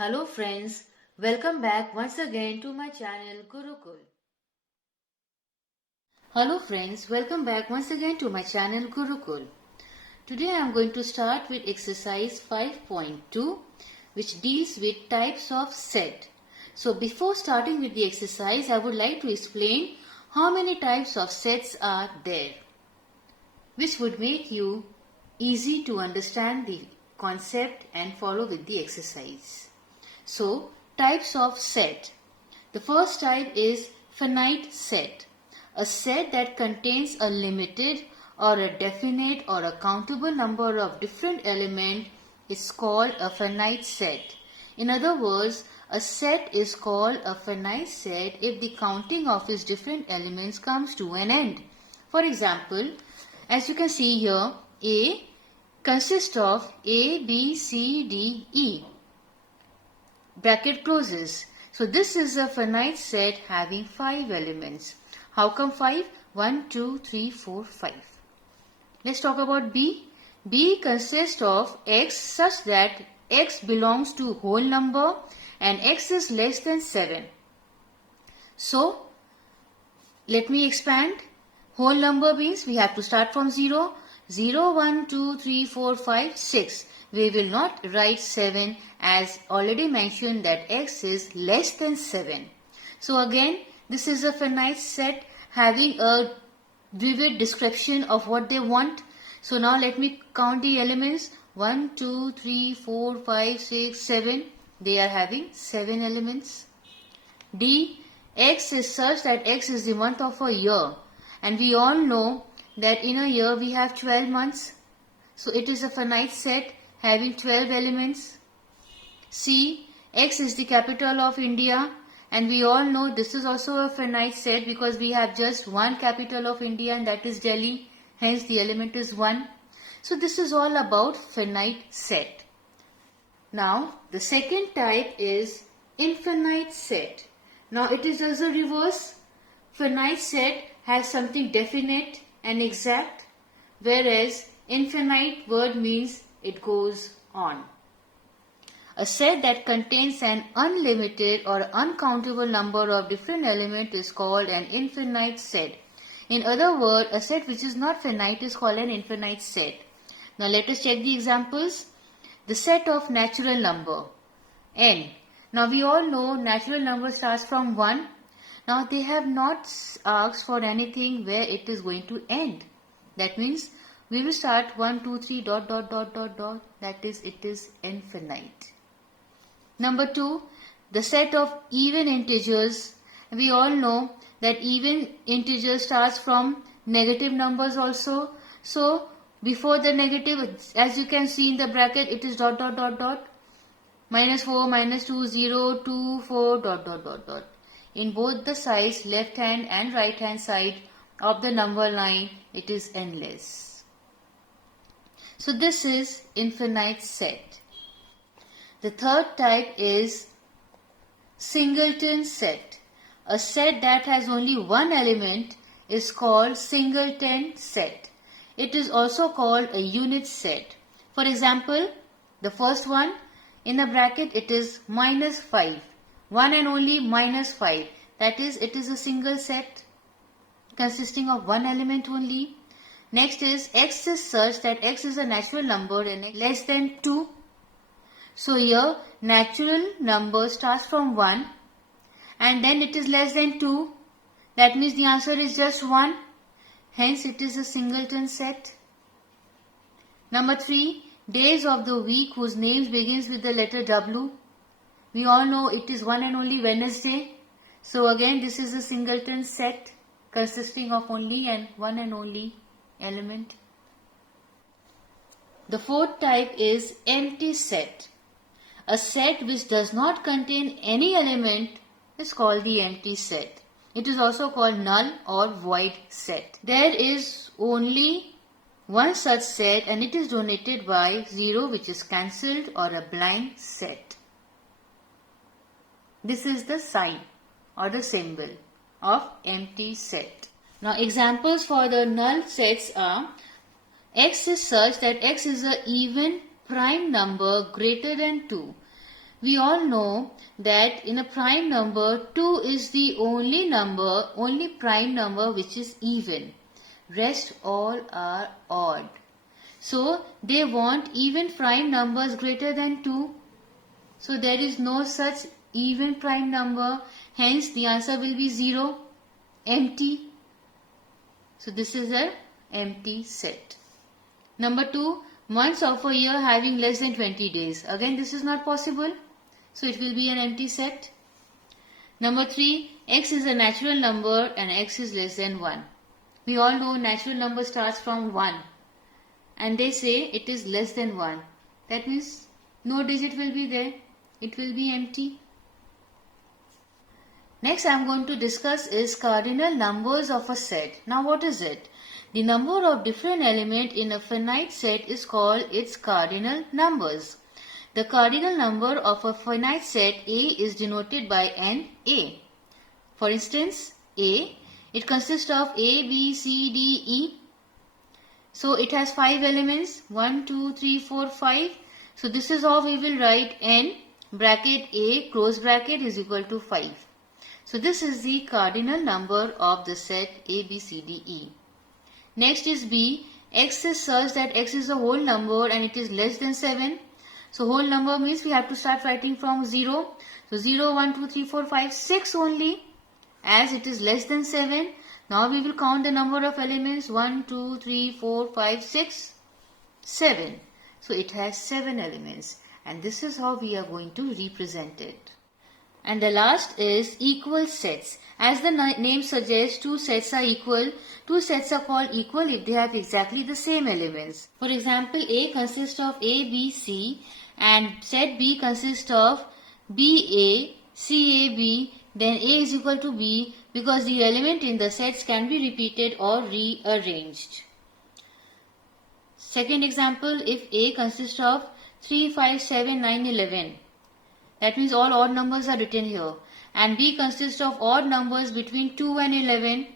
Hello friends, welcome back once again to my channel Gurukul. Hello friends, welcome back once again to my channel Gurukul. Today I am going to start with exercise 5.2 which deals with types of set. So before starting with the exercise, I would like to explain how many types of sets are there, which would make you easy to understand the concept and follow with the exercise. So, types of set. The first type is finite set. A set that contains a limited or a definite or a countable number of different elements is called a finite set. In other words, a set is called a finite set if the counting of its different elements comes to an end. For example, as you can see here, A consists of A, B, C, D, E. Bracket closes. So this is a finite set having 5 elements. How come 5? 1, 2, 3, 4, 5. Let's talk about B. B consists of X such that X belongs to whole number and X is less than 7. So, let me expand. Whole number means we have to start from 0. 0, 1, 2, 3, 4, 5, 6. We will not write 7 as already mentioned that X is less than 7. So again, this is a finite set having a vivid description of what they want. So now let me count the elements. 1, 2, 3, 4, 5, 6, 7. They are having 7 elements. D. X is such that X is the month of a year. And we all know that in a year we have 12 months. So it is a finite set having 12 elements. C. X is the capital of India, and we all know this is also a finite set because we have just one capital of India and that is Delhi, hence the element is 1. So this is all about finite set. Now the second type is infinite set. Now it is also reverse. Finite set has something definite and exact, whereas infinite word means it goes on. A set that contains an unlimited or uncountable number of different elements is called an infinite set. In other words, a set which is not finite is called an infinite set. Now let us check the examples. The set of natural number, n. Now we all know natural number starts from 1. Now they have not asked for anything where it is going to end. That means we will start 1, 2, 3, ... That is, it is infinite. Number 2, the set of even integers. We all know that even integer starts from negative numbers also. So, before the negative, as you can see in the bracket, it is ... -4, -2, 0, 2, 4, ... In both the sides, left hand and right hand side of the number line, it is endless. So this is infinite set. The third type is singleton set. A set that has only one element is called singleton set. It is also called a unit set. For example, the first one in the bracket, it is -5. One and only -5. That is, it is a single set consisting of one element only. Next is X is such that X is a natural number and X less than 2. So here natural number starts from 1 and then it is less than 2. That means the answer is just 1. Hence it is a singleton set. Number 3, days of the week whose names begins with the letter W. We all know it is one and only Wednesday. So again this is a singleton set consisting of only one and only element. The fourth type is empty set. A set which does not contain any element is called the empty set. It is also called null or void set. There is only one such set and it is denoted by 0, which is cancelled, or a blank set. This is the sign or the symbol of empty set. Now examples for the null sets are X is such that X is an even prime number greater than 2. We all know that in a prime number, 2 is the only prime number which is even. Rest all are odd. So they want even prime numbers greater than 2. So there is no such even prime number. Hence the answer will be 0, empty. So this is an empty set. Number 2, months of a year having less than 20 days. Again, this is not possible. So it will be an empty set. Number 3, x is a natural number and x is less than 1. We all know natural number starts from 1. And they say it is less than 1. That means no digit will be there. It will be empty. Next I am going to discuss is cardinal numbers of a set. Now what is it? The number of different elements in a finite set is called its cardinal numbers. The cardinal number of a finite set A is denoted by NA. For instance, A, it consists of A, B, C, D, E. So it has 5 elements, 1, 2, 3, 4, 5. So this is how we will write N bracket A close bracket is equal to 5. So this is the cardinal number of the set A, B, C, D, E. Next is B. X is such that X is a whole number and it is less than 7. So whole number means we have to start writing from 0. So 0, 1, 2, 3, 4, 5, 6 only. As it is less than 7. Now we will count the number of elements 1, 2, 3, 4, 5, 6, 7. So it has 7 elements. And this is how we are going to represent it. And the last is equal sets. As the name suggests, two sets are equal. Two sets are called equal if they have exactly the same elements. For example, A consists of A, B, C and set B consists of B, A, C, A, B. Then A is equal to B because the element in the sets can be repeated or rearranged. Second example, if A consists of 3, 5, 7, 9, 11. That means all odd numbers are written here. And B consists of odd numbers between 2 and 11.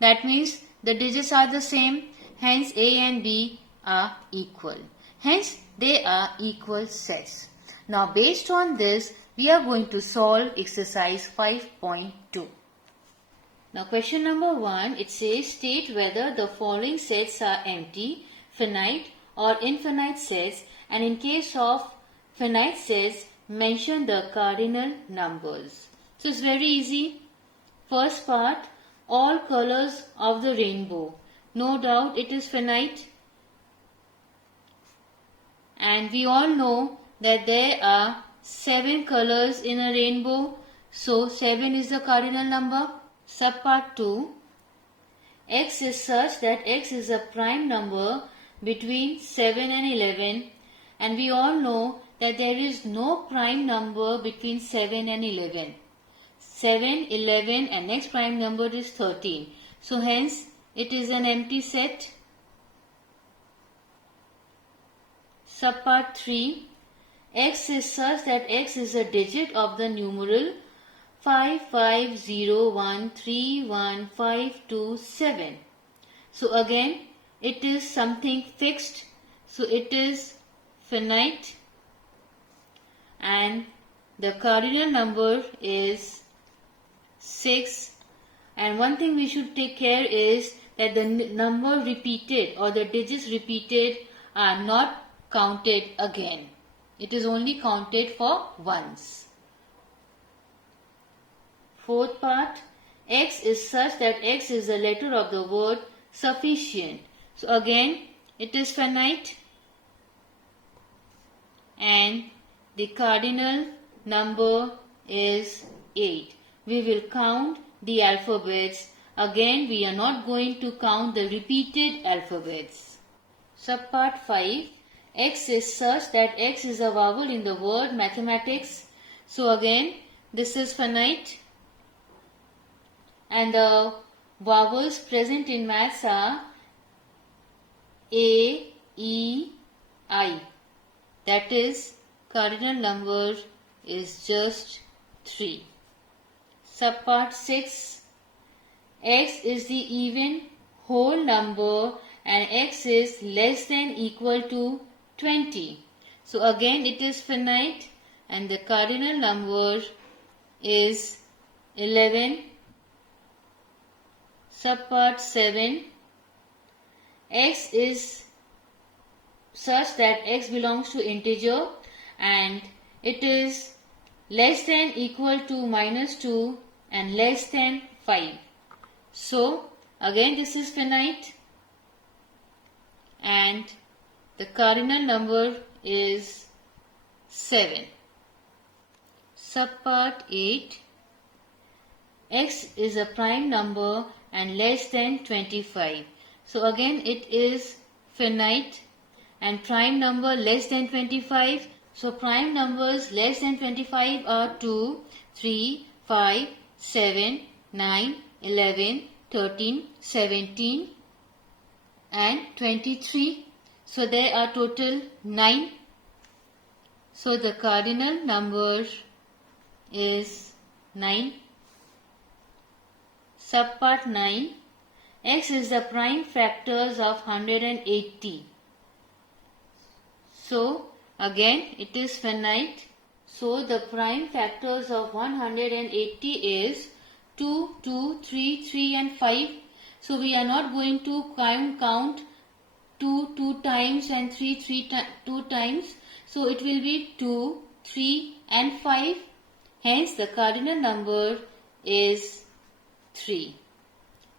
That means the digits are the same. Hence A and B are equal. Hence they are equal sets. Now based on this, we are going to solve exercise 5.2. Now question number 1, it says state whether the following sets are empty, finite or infinite sets, and in case of finite sets, mention the cardinal numbers. So it's very easy. First part, all colors of the rainbow. No doubt it is finite. And we all know that there are 7 colors in a rainbow. So 7 is the cardinal number. Subpart 2, x is such that x is a prime number between 7 and 11. And we all know that there is no prime number between 7 and 11. 7, 11 and next prime number is 13. So hence it is an empty set. Subpart 3, x is such that x is a digit of the numeral 5501315227. So again it is something fixed. So it is finite. And the cardinal number is 6. And one thing we should take care is that the number repeated or the digits repeated are not counted again. It is only counted for once. Fourth part, x is such that x is a letter of the word sufficient. So again it is finite. And the cardinal number is 8. We will count the alphabets. Again, we are not going to count the repeated alphabets. Subpart 5. X is such that X is a vowel in the word mathematics. So again, this is finite. And the vowels present in maths are A, E, I. That is, cardinal number is just 3. Subpart 6. X is the even whole number and X is less than equal to 20. So again it is finite and the cardinal number is 11. Subpart 7. X is such that x belongs to integer and it is less than equal to -2 and less than 5. So again this is finite and the cardinal number is 7. Subpart 8. X is a prime number and less than 25. So again it is finite and prime number less than 25. So prime numbers less than 25 are 2, 3, 5, 7, 9, 11, 13, 17 and 23. So there are total 9. So the cardinal number is 9. Subpart 9. X is the prime factors of 180. So again it is finite. So the prime factors of 180 is 2, 2, 3, 3 and 5. So we are not going to count 2 2 times and 3 2 times. So it will be 2, 3 and 5. Hence the cardinal number is 3.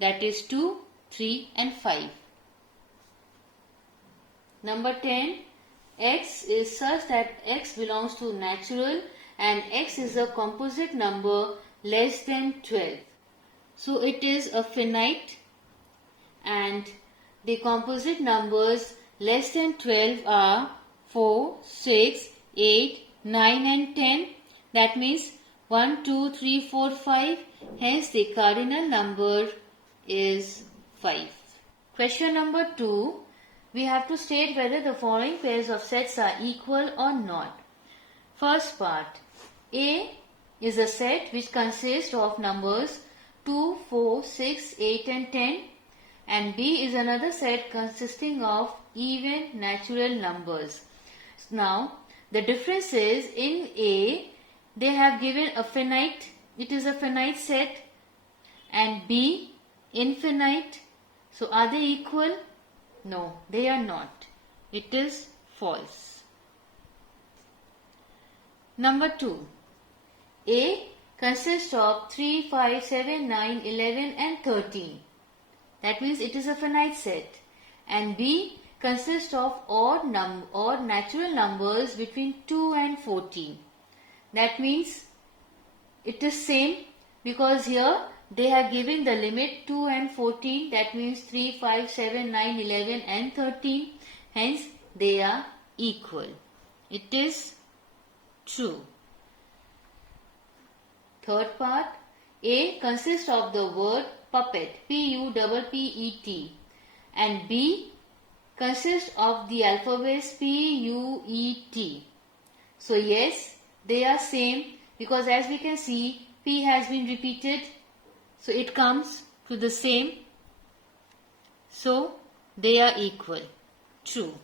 That is 2, 3 and 5. Number 10. X is such that x belongs to natural and x is a composite number less than 12. So it is a finite and the composite numbers less than 12 are 4, 6, 8, 9 and 10. That means 1, 2, 3, 4, 5. Hence the cardinal number is 5. Question number 2. We have to state whether the following pairs of sets are equal or not. First part. A is a set which consists of numbers 2, 4, 6, 8 and 10. And B is another set consisting of even natural numbers. Now, the difference is in A, they have given a finite, it is a finite set, and B, infinite. So, are they equal? No, they are not. It is false. Number 2. A consists of 3, 5, 7, 9, 11 and 13. That means it is a finite set. And B consists of odd natural numbers between 2 and 14. That means it is same because here they have given the limit 2 and 14. That means 3, 5, 7, 9, 11 and 13. Hence they are equal. It is true. Third part. A consists of the word puppet, P-U-P-P-E-T, and B consists of the alphabets P-U-E-T. So yes, they are same because as we can see, P has been repeated, so it comes to the same. So they are equal. True.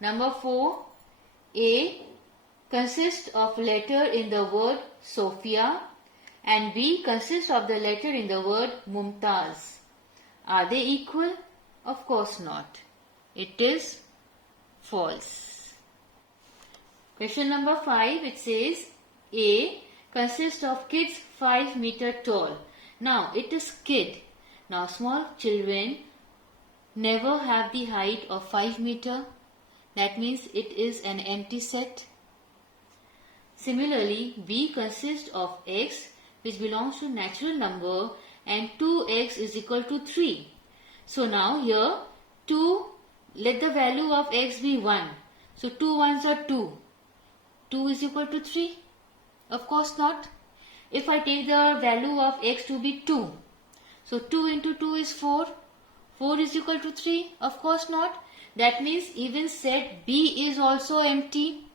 Number 4. A consists of letter in the word Sophia and B consists of the letter in the word Mumtaz. Are they equal? Of course not. It is false. Question number 5, it says A consists of kids 5 meter tall. Now it is kid. Now small children never have the height of 5 meter. That means it is an empty set. Similarly, B consists of x which belongs to natural number and 2x is equal to 3. So now here 2, let the value of x be 1. So 2 ones are 2. 2 is equal to 3? Of course not. If I take the value of x to be 2. So 2 into 2 is 4. 4 is equal to 3? Of course not. That means even set B is also empty.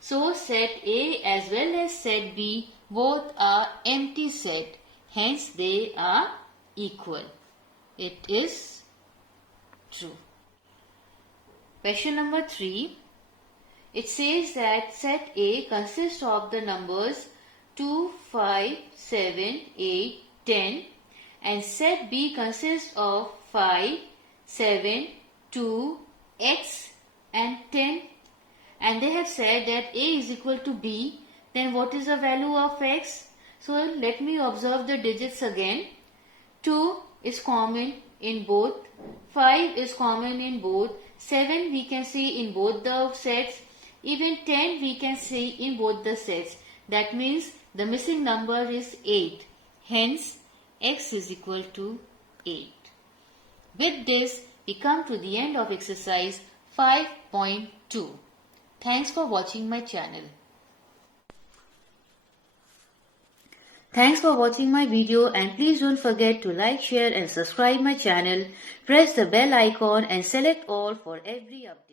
So set A as well as set B both are empty set. Hence they are equal. It is true. Question number 3. it says that set A consists of the numbers 2, 5, 7, 8, 10 and set B consists of 5, 7, 2, x and 10, and they have said that A is equal to B. Then what is the value of x? So let me observe the digits again. 2 is common in both, 5 is common in both, 7 we can see in both the sets, even 10 we can see in both the sets. That means the missing number is 8. Hence x is equal to 8. With this we come to the end of exercise 5.2. Thanks for watching my channel. Thanks for watching my video and please don't forget to like, share and subscribe my channel. Press the bell icon and select all for every update.